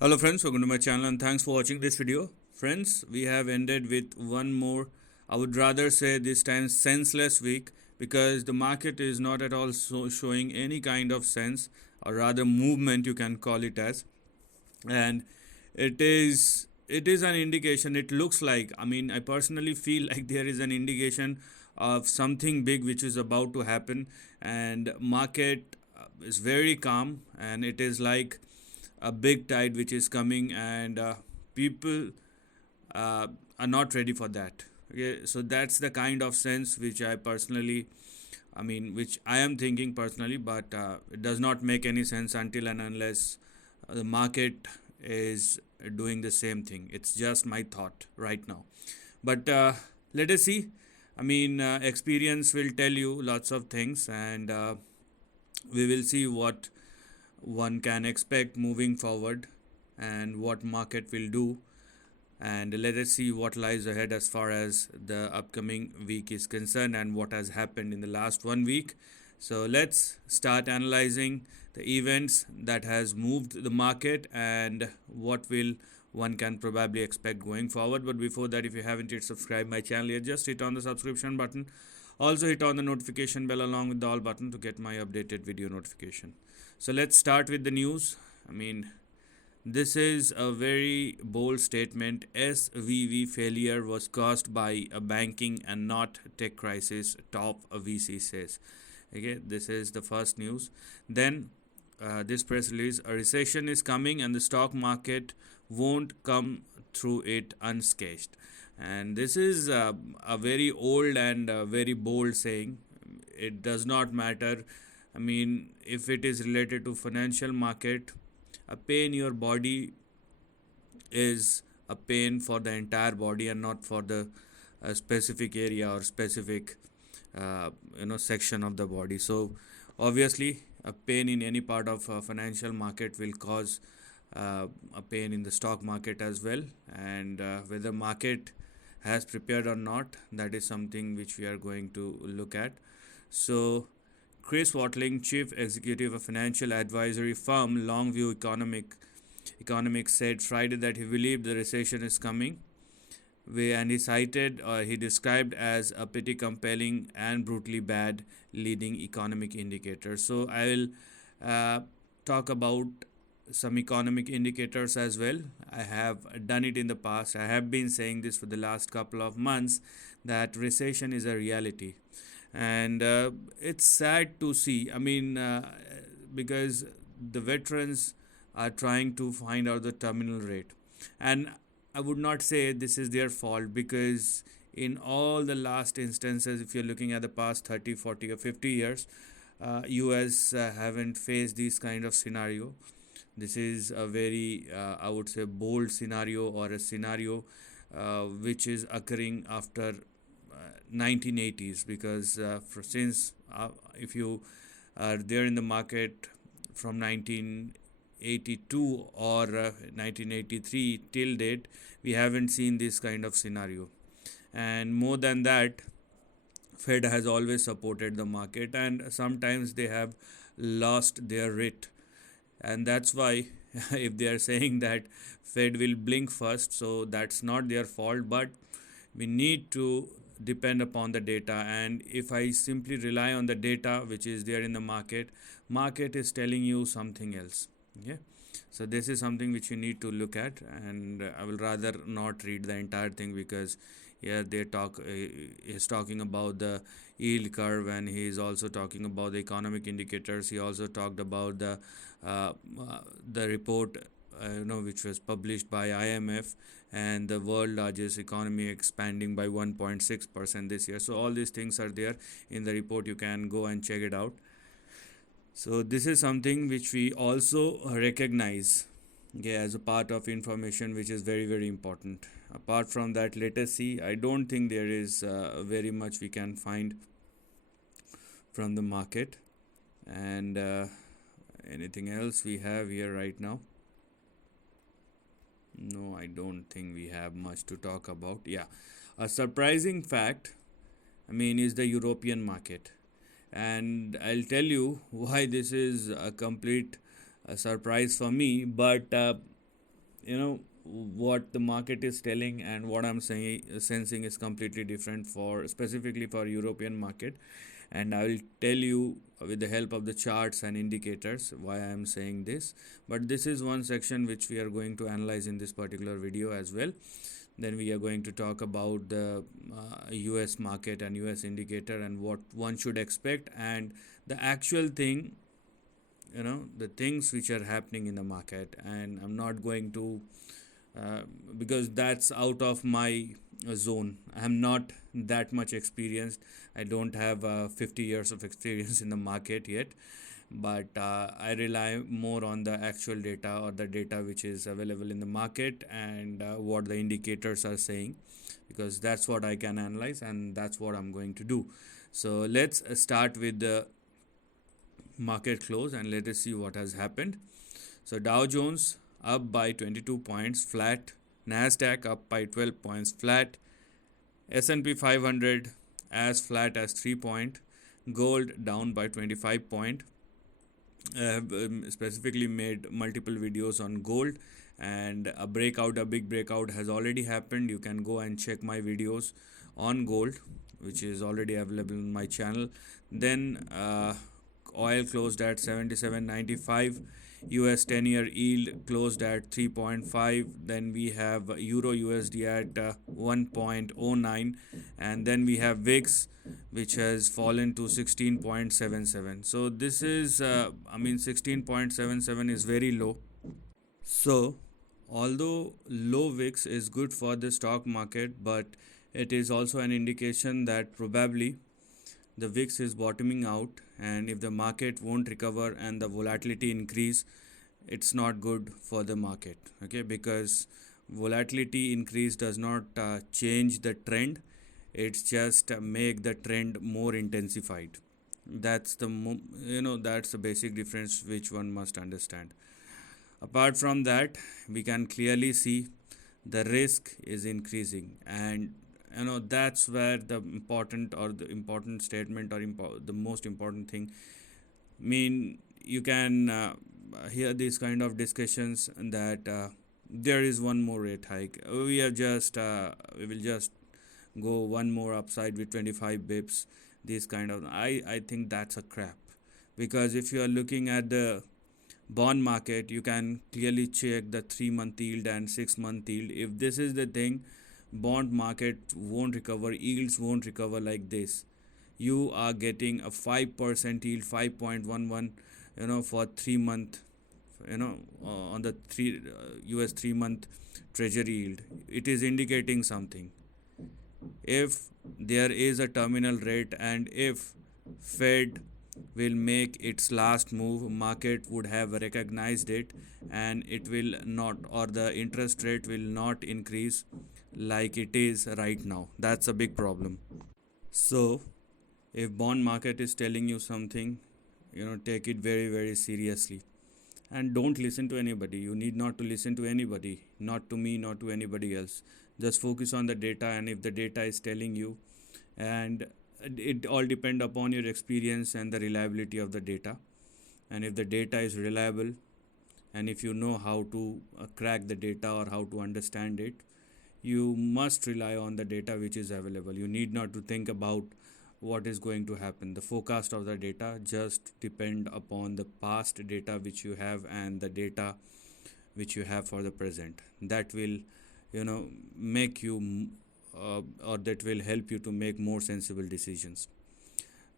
Hello friends, welcome to my channel and thanks for watching this video. Friends, we have ended with one more, I would rather say this time senseless week, because the market is not at all showing any kind of sense, or rather movement you can call it as. And it is an indication. It looks like, I personally feel like there is an indication of something big which is about to happen, and market is very calm, and it is like a big tide which is coming, and people uh, are not ready for that. Okay, so that's the kind of sense which which I am thinking personally, but it does not make any sense until and unless the market is doing the same thing. It's just my thought right now, but let us see. Experience will tell you lots of things, and we will see what one can expect moving forward and what market will do, and let us see what lies ahead as far as the upcoming week is concerned and what has happened in the last 1 week. So let's start analyzing the events that has moved the market and what will one can probably expect going forward. But before that, if you haven't yet subscribed my channel yet, just hit on the subscription button. Also hit on the notification bell along with the all button to get my updated video notification. So let's start with the news. I mean, this is a very bold statement. SVV failure was caused by a banking and not tech crisis, top VC says. Okay, this is the first news. Then this press release: a recession is coming and the stock market won't come through it unscathed. And this is a very old and very bold saying. It does not matter. If it is related to financial market, a pain in your body is a pain for the entire body and not for the specific area or specific section of the body. So obviously a pain in any part of financial market will cause a pain in the stock market as well, and whether market has prepared or not, that is something which we are going to look at. So Chris Watling, chief executive of financial advisory firm Longview Economics, said Friday that he believed the recession is coming. And he described as a pretty compelling and brutally bad leading economic indicator. So I will talk about some economic indicators as well. I have done it in the past. I have been saying this for the last couple of months, that recession is a reality, and it's sad to see. Because the veterans are trying to find out the terminal rate, and I would not say this is their fault, because in all the last instances, if you're looking at the past 30, 40, or 50 years, US haven't faced this kind of scenario. This is a very, I would say, bold scenario, or a scenario which is occurring after 1980s, because since if you are there in the market from 1982 or 1983 till date, we haven't seen this kind of scenario. And more than that, Fed has always supported the market, and sometimes they have lost their writ, and that's why if they are saying that Fed will blink first, so that's not their fault, but we need to depend upon the data. And if I simply rely on the data which is there in the market is telling you something else. Okay, so this is something which you need to look at, and I will rather not read the entire thing, because here they talk is talking about the yield curve, and he is also talking about the economic indicators. He also talked about uh, the report which was published by IMF, and the world largest economy expanding by 1.6% this year. So all these things are there in the report. You can go and check it out. So this is something which we also recognize, okay, as a part of information which is very, very important. Apart from that, let us see. I don't think there is very much we can find from the market, and anything else we have here right now? No, I don't think we have much to talk about. Yeah, a surprising fact, is the European market, and I'll tell you why this is a complete surprise for me. But you know, what the market is telling and what I'm saying sensing is completely different for specifically for European market. And I will tell you with the help of the charts and indicators why I am saying this. But this is one section which we are going to analyze in this particular video as well. Then we are going to talk about the US market and US indicator and what one should expect and the actual thing, the things which are happening in the market. And I'm not going to because that's out of my zone. I'm not that much experienced. I don't have 50 years of experience in the market yet, but I rely more on the actual data or the data which is available in the market and what the indicators are saying, because that's what I can analyze and that's what I'm going to do. So let's start with the market close and let us see what has happened. So Dow Jones up by 22 points flat, Nasdaq up by 12 points flat, S&P 500 as flat as 3 point, gold down by 25 point. I have specifically made multiple videos on gold, and a big breakout has already happened. You can go and check my videos on gold, which is already available on my channel. Then oil closed at 77.95. US 10-year yield closed at 3.5. Then we have Euro USD at 1.09, and then we have VIX, which has fallen to 16.77. So this is 16.77 is very low. So although low VIX is good for the stock market, but it is also an indication that probably the VIX is bottoming out, and if the market won't recover and the volatility increase, it's not good for the market. Okay, because volatility increase does not change the trend, it's just make the trend more intensified. That's that's the basic difference which one must understand. Apart from that, we can clearly see the risk is increasing, and that's where the important statement or the most important thing. You can hear these kind of discussions that there is one more rate hike. We will just go one more upside with 25 bips. This kind of I think that's a crap, because if you are looking at the bond market, you can clearly check the 3-month yield and 6-month yield. If this is the thing, bond market won't recover, yields won't recover like this. You are getting a 5% yield, 5.11, for 3-month, on the US 3-month treasury yield. It is indicating something. If there is a terminal rate and if Fed will make its last move, market would have recognized it, and it will not, or the interest rate will not increase like it is right now. That's a big problem. So if bond market is telling you something, take it very, very seriously, and don't listen to anybody. You need not to listen to anybody, not to me, not to anybody else. Just focus on the data, and if the data is telling you, and it all depend upon your experience and the reliability of the data. And if the data is reliable, and if you know how to crack the data or how to understand it, you must rely on the data which is available. You need not to think about what is going to happen. The forecast of the data just depend upon the past data which you have and the data which you have for the present. That will make you or that will help you to make more sensible decisions.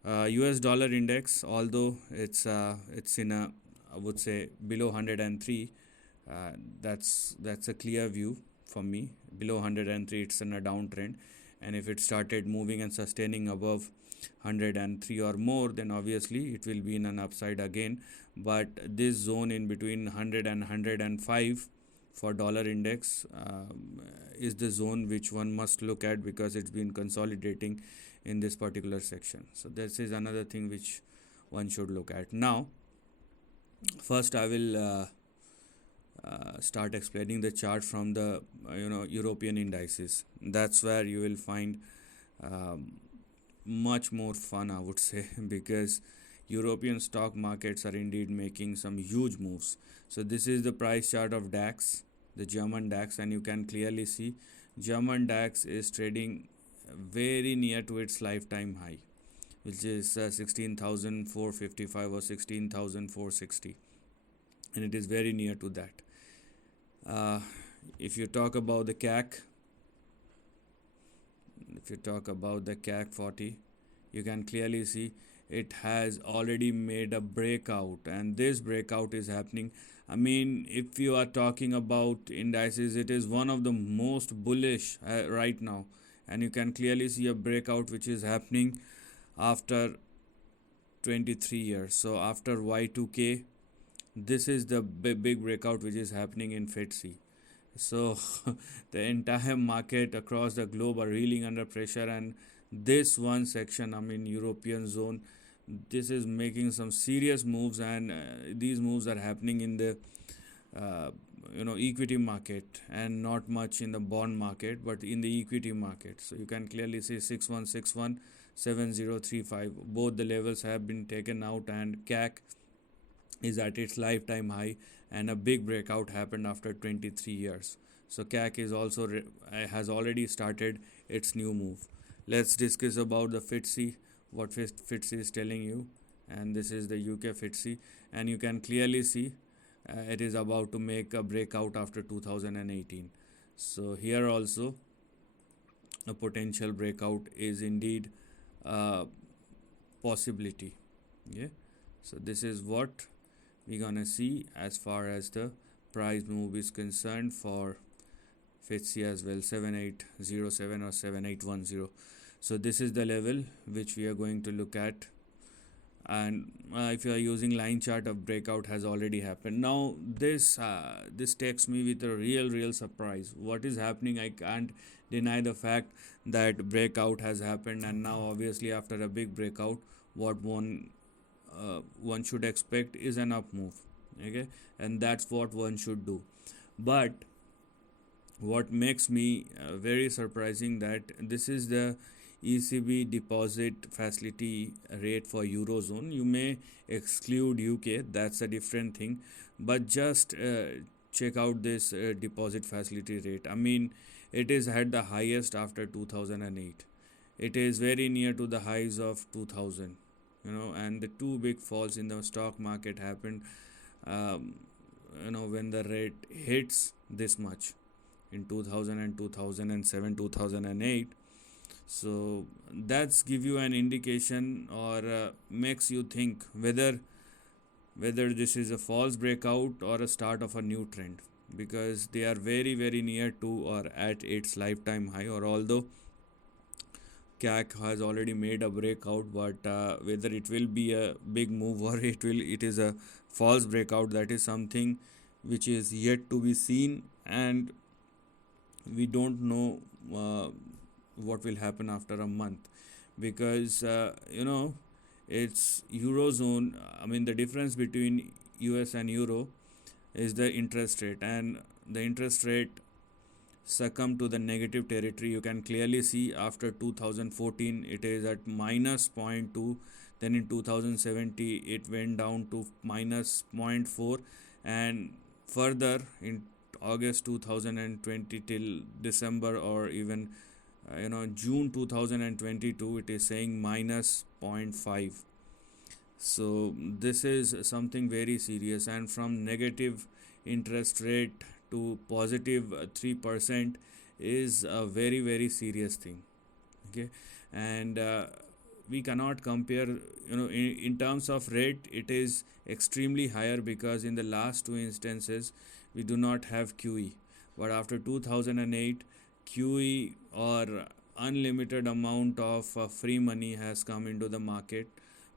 US dollar index, although it's in a, I would say, below 103, that's a clear view for me. Below 103, it's in a downtrend, and if it started moving and sustaining above 103 or more, then obviously it will be in an upside again. But this zone in between 100 and 105 for dollar index is the zone which one must look at, because it's been consolidating in this particular section. So this is another thing which one should look at. Now first I will start explaining the chart from the European indices. That's where you will find much more fun, I would say, because European stock markets are indeed making some huge moves. So this is the price chart of DAX. the German DAX, and you can clearly see German DAX is trading very near to its lifetime high, which is 16,455 or 16,460, and it is very near to that. If you talk about the CAC, if you talk about the CAC 40, you can clearly see it has already made a breakout, and this breakout is happening. I mean, if you are talking about indices, it is one of the most bullish right now, and you can clearly see a breakout which is happening after 23 years. So after Y2K, this is the big breakout which is happening in FTSE. So the entire market across the globe are reeling under pressure, and this one section, I mean European zone, this is making some serious moves, and these moves are happening in the equity market, and not much in the bond market, but in the equity market. So you can clearly see 6161 7035, both the levels have been taken out, and CAC is at its lifetime high, and a big breakout happened after 23 years. So CAC is also has already started its new move. Let's discuss about the FTSE, what FTSE is telling you, and this is the UK FTSE, and you can clearly see it is about to make a breakout after 2018. So here also a potential breakout is indeed a possibility. Yeah, so this is what we're gonna see as far as the price move is concerned for FTSE as well, 7807 or 7810. So this is the level which we are going to look at, and if you are using line chart, a breakout has already happened. Now this takes me with a real surprise. What is happening? I can't deny the fact that breakout has happened, and now obviously after a big breakout, what one should expect is an up move. Okay, and that's what one should do. But what makes me very surprising that this is the ECB deposit facility rate for Eurozone. You may exclude UK, that's a different thing, but just check out this deposit facility rate. I mean, it is at the highest after 2008. It is very near to the highs of 2000, and the two big falls in the stock market happened when the rate hits this much in 2000 and 2007, 2008. So that's give you an indication, or makes you think whether this is a false breakout or a start of a new trend, because they are very near to or at its lifetime high. Or although CAC has already made a breakout, but whether it will be a big move or it is a false breakout, that is something which is yet to be seen, and we don't know what will happen after a month, because it's Eurozone. I mean, the difference between US and Euro is the interest rate, and the interest rate succumb to the negative territory. You can clearly see after 2014 it is at minus 0.2, then in 2017 it went down to minus 0.4, and further in August 2020 till December, or even June 2022, it is saying minus 0.5. So this is something very serious, and from negative interest rate to positive 3% is a very serious thing. Okay, and we cannot compare, in terms of rate it is extremely higher, because in the last two instances we do not have QE, but after 2008 QE, or unlimited amount of free money, has come into the market,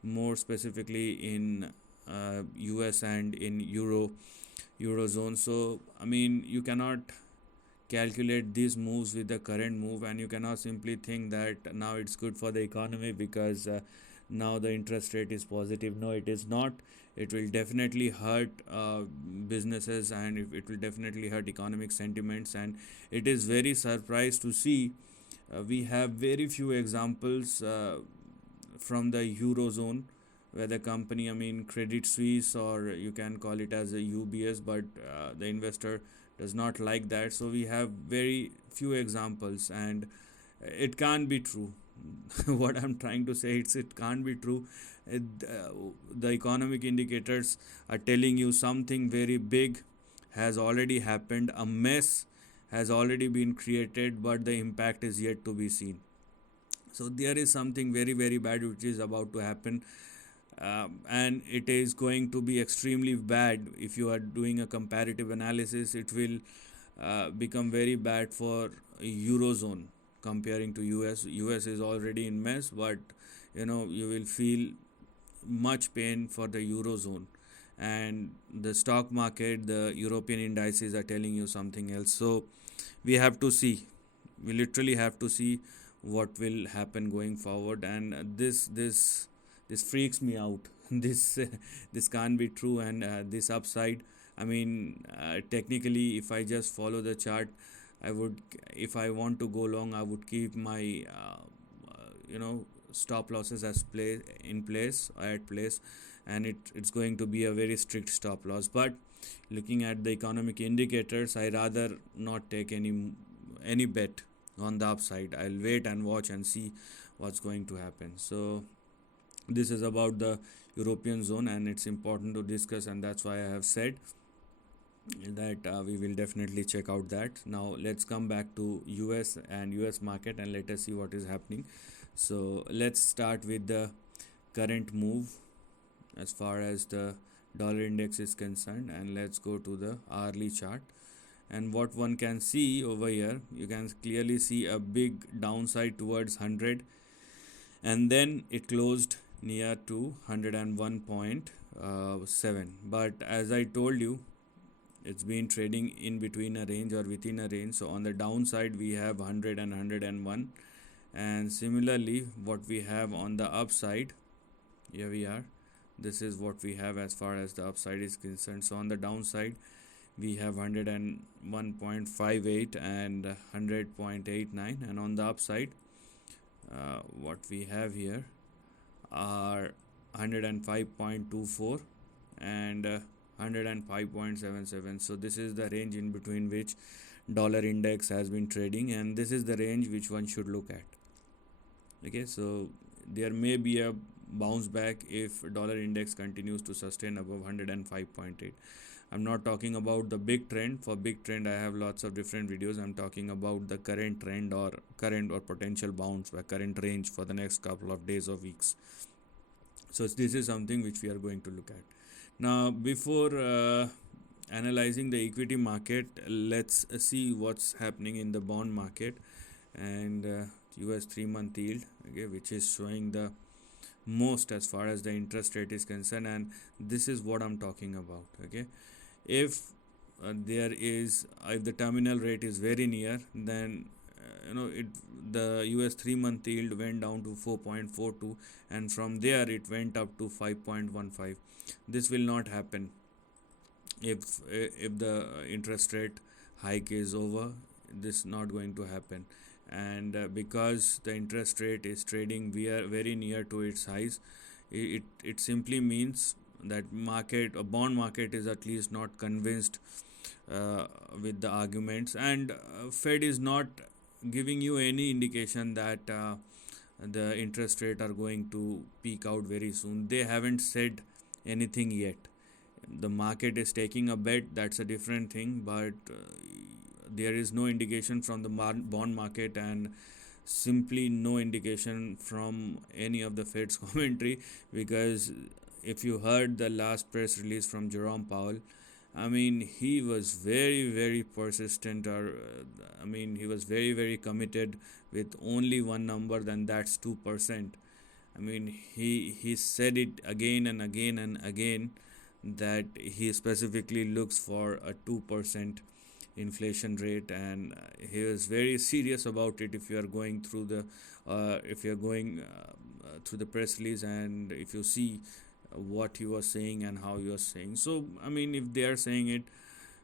more specifically in US and in Eurozone. So I mean, you cannot calculate these moves with the current move, and you cannot simply think that now it's good for the economy because now the interest rate is positive. No, it is not. It will definitely hurt businesses, and it will definitely hurt economic sentiments, and it is very surprised to see we have very few examples from the Eurozone where the company, I mean Credit Suisse, or you can call it as a UBS, but the investor does not like that. So we have very few examples, and it can't be true. What I'm trying to say, it can't be true. it, uh, the economic indicators are telling you something very big has already happened, a mess has already been created, but the impact is yet to be seen. So there is something very very bad which is about to happen, and it is going to be extremely bad. If you are doing a comparative analysis, it will become very bad for eurozone comparing to us is already in mess, but you will feel much pain for the eurozone. And the stock market, the European indices are telling you something else. So we have to see, we literally have to see what will happen going forward. And this freaks me out. This can't be true. And this upside, I mean, technically if I just follow the chart, I would, if I want to go long, I would keep my stop losses as play in place, at place. And it's going to be a very strict stop loss. But looking at the economic indicators, I rather not take any bet on the upside. I'll wait and watch and see what's going to happen. So this is about the European zone, and it's important to discuss, and that's why I have said that we will definitely check out that. Now let's come back to US and US market, and let us see what is happening. So let's start with the current move as far as the dollar index is concerned, and let's go to the hourly chart. And what one can see over here, you can clearly see a big downside towards 100, and then it closed near to 101.7. But as I told you, it's been trading in between a range or within a range. So on the downside we have 100 and 101, and similarly what we have on the upside, here we are, this is what we have as far as the upside is concerned. So on the downside we have 101.58 and 100.89, and on the upside what we have here are 105.24 and 105.77. So this is the range in between which dollar index has been trading, and this is the range which one should look at. Okay, so there may be a bounce back if dollar index continues to sustain above 105.8. I'm not talking about the big trend. For big trend I have lots of different videos. I'm talking about the current trend or potential bounce back, current range for the next couple of days or weeks. So this is something which we are going to look at. Now before analyzing the equity market, let's see what's happening in the bond market. And US 3-month yield, okay, which is showing the most as far as the interest rate is concerned, and this is what I'm talking about. Okay, if if the terminal rate is very near, then the US 3-month yield went down to 4.42, and from there it went up to 5.15. This will not happen if the interest rate hike is over. This is not going to happen. And because the interest rate is trading very near to its highs, it simply means that bond market is at least not convinced with the arguments, and Fed is not giving you any indication that the interest rate are going to peak out very soon. They haven't said anything yet. The market is taking a bet, that's a different thing, but there is no indication from the bond market, and simply no indication from any of the Fed's commentary. Because if you heard the last press release from Jerome Powell, I mean, he was very very persistent, or he was very very committed with only one number, then that's 2%. I mean, he said it again and again and again that he specifically looks for a 2% inflation rate, and he was very serious about it. If you are going through the through the press release, and if you see what he was saying and how he was saying, so I mean, if they are saying it,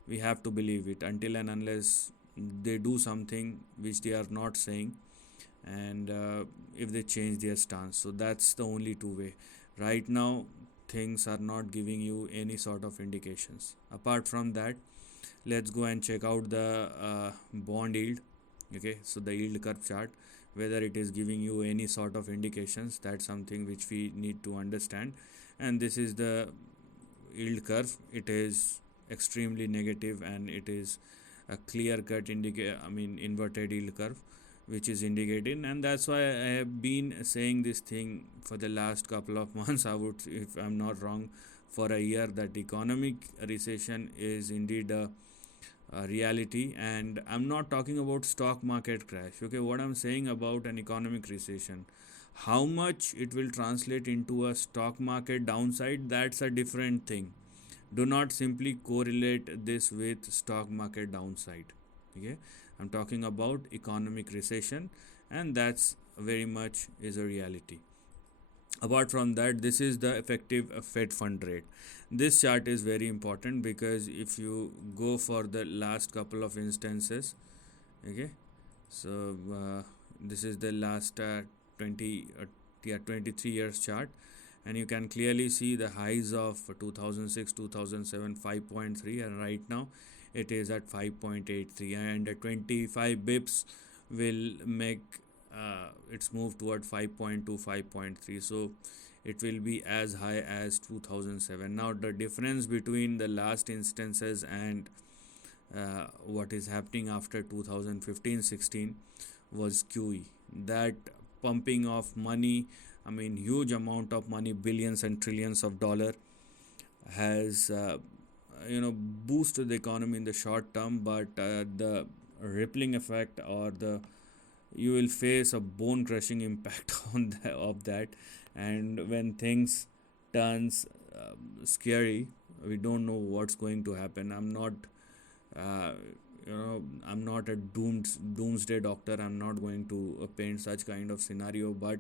we have to believe it until and unless they do something which they are not saying, and if they change their stance. So that's the only two way. Right now things are not giving you any sort of indications. Apart from that, let's go and check out the bond yield. Okay, so the yield curve chart, whether it is giving you any sort of indications, that's something which we need to understand. And this is the yield curve. It is extremely negative, and it is a clear cut inverted yield curve, which is indicating. And that's why I have been saying this thing for the last couple of months, I would, if I'm not wrong, for a year, that economic recession is indeed a reality. And I'm not talking about stock market crash. Okay, what I'm saying about an economic recession, how much it will translate into a stock market downside, that's a different thing. Do not simply correlate this with stock market downside. Okay, I'm talking about economic recession, and that's very much is a reality. Apart from that, this is the effective Fed fund rate. This chart is very important because if you go for the last couple of instances, okay, so this is the last 20 yeah 23 years chart, and you can clearly see the highs of 2006, 2007, 5.3, and right now it is at 5.83, and 25 bips will make its move toward 5.2, 5.3. So it will be as high as 2007. Now the difference between the last instances and what is happening after 2015-16 was QE. That pumping of money, huge amount of money, billions and trillions of dollar, has boosted the economy in the short term, but the rippling effect, or the you will face a bone crushing impact of that. And when things turns scary, we don't know what's going to happen. Uh, I'm not a doomsday doctor. I'm not going to paint such kind of scenario, but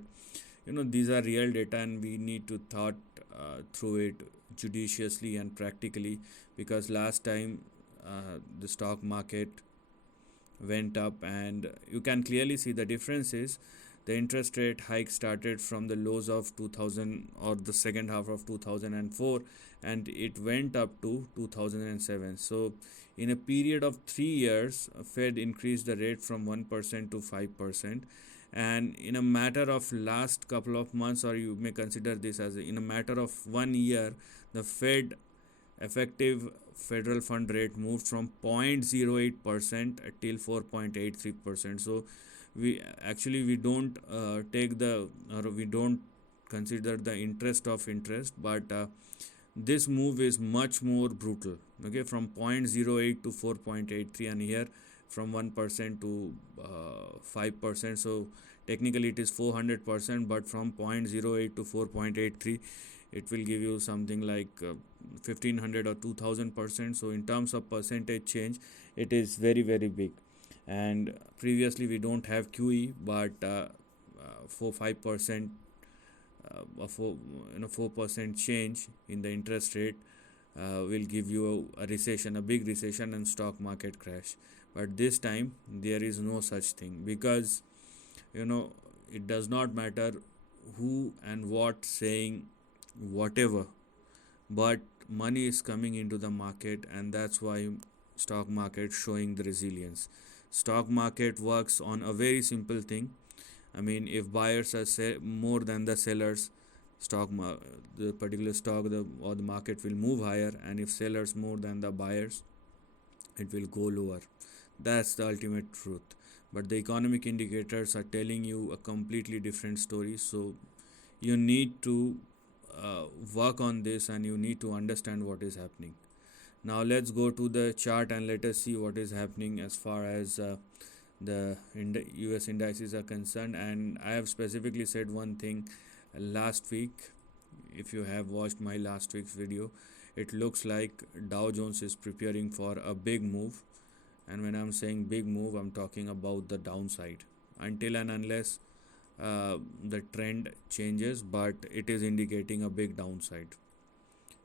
these are real data, and we need to thought through it judiciously and practically, because last time the stock market went up, and you can clearly see the difference is the interest rate hike started from the lows of 2000 or the second half of 2004, and it went up to 2007. So in a period of 3 years, Fed increased the rate from 1% to 5. And in a matter of last couple of months, or you may consider this as in a matter of 1 year, the Fed effective federal fund rate moved from 0.08% till 4.83%. So we don't take the, or we don't consider the interest of interest, but this move is much more brutal. Okay, from 0.08 to 4.83, and here from 1% to 5%. So technically it is 400%, but from 0.08 to 4.83, it will give you something like 1500 or 2000%. So in terms of percentage change, it is very, very big. And previously we don't have QE, but 4-5% 4% change in the interest rate will give you a recession, a big recession, and stock market crash. But this time there is no such thing, because it does not matter who and what saying whatever, but money is coming into the market, and that's why stock market showing the resilience. Stock market works on a very simple thing. If buyers are more than the sellers, the particular stock, or the market will move higher, and if sellers more than the buyers, it will go lower. That's the ultimate truth. But the economic indicators are telling you a completely different story. So you need to work on this, and you need to understand what is happening. Now let's go to the chart, and let us see what is happening as far as the US indices are concerned. And I have specifically said one thing last week. If you have watched my last week's video, it looks like Dow Jones is preparing for a big move. And when I'm saying big move, I'm talking about the downside, until and unless the trend changes, but it is indicating a big downside,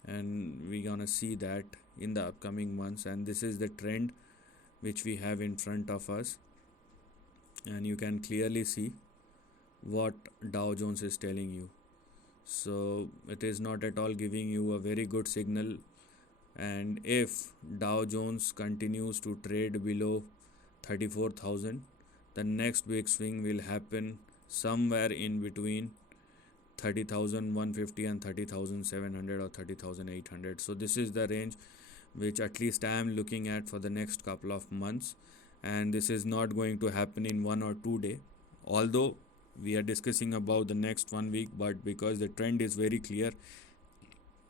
and we're gonna see that in the upcoming months. And this is the trend which we have in front of us, and you can clearly see what Dow Jones is telling you. So it is not at all giving you a very good signal and if Dow Jones continues to trade below 34,000, the next big swing will happen somewhere in between 30,150 and 30,700 or 30,800. So this is the range which at least I am looking at for the next couple of months, and this is not going to happen in 1 or 2 days, although we are discussing about the next 1 week, but because the trend is very clear,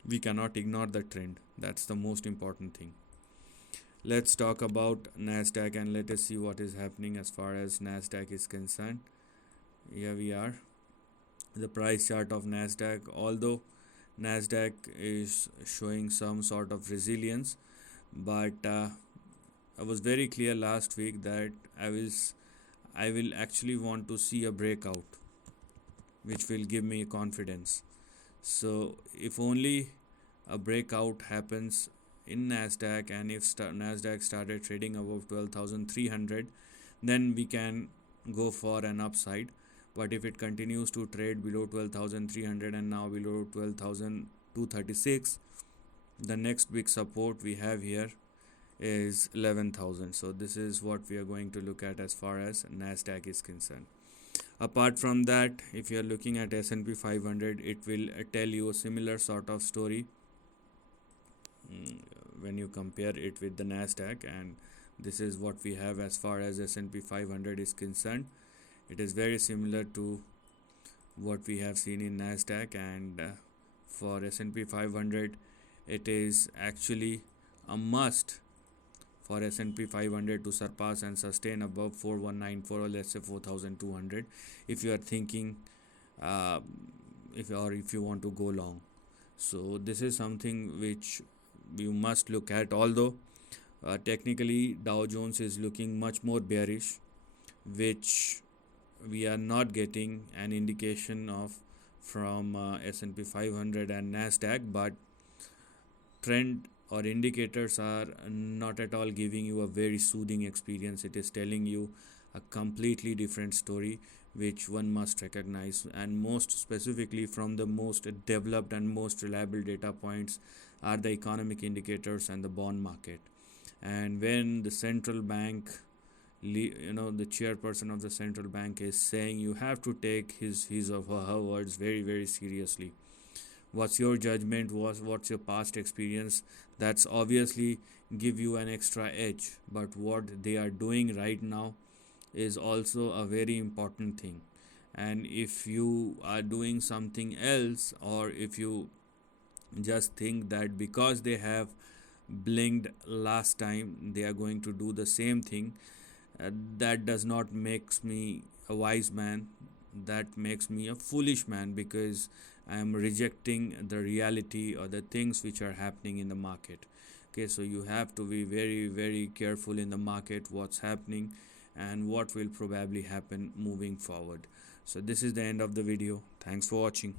we cannot ignore the trend. That's the most important thing. Let's talk about Nasdaq and let us see what is happening as far as Nasdaq is concerned. Here we are, the price chart of Nasdaq. Although Nasdaq is showing some sort of resilience, but I was very clear last week that I will actually want to see a breakout which will give me confidence. So if only a breakout happens in Nasdaq, and if Nasdaq started trading above 12,300, then we can go for an upside. But if it continues to trade below 12,300 and now below 12,236, the next big support we have here is 11,000. So this is what we are going to look at as far as Nasdaq is concerned. Apart from that, if you are looking at S&P 500, it will tell you a similar sort of story when you compare it with the Nasdaq, and this is what we have as far as S&P 500 is concerned. It is very similar to what we have seen in Nasdaq, and for S&P 500 it is actually a must for S&P 500 to surpass and sustain above 4194, or let's say 4200, if you are thinking if you want to go long. So this is something which you must look at, although technically Dow Jones is looking much more bearish, which we are not getting an indication of from S&P 500 and Nasdaq, but trend or indicators are not at all giving you a very soothing experience. It is telling you a completely different story which one must recognize, and most specifically from the most developed and most reliable data points are the economic indicators and the bond market. And when the central bank, the chairperson of the central bank is saying, you have to take his or her words very, very seriously. What's your judgment? What's your past experience? That's obviously give you an extra edge, but what they are doing right now is also a very important thing. And if you are doing something else, or if you just think that because they have blinked last time they are going to do the same thing, that does not makes me a wise man. That makes me a foolish man, because I am rejecting the reality or the things which are happening in the market. Okay, so you have to be very, very careful in the market, what's happening and what will probably happen moving forward. So this is the end of the video. Thanks for watching.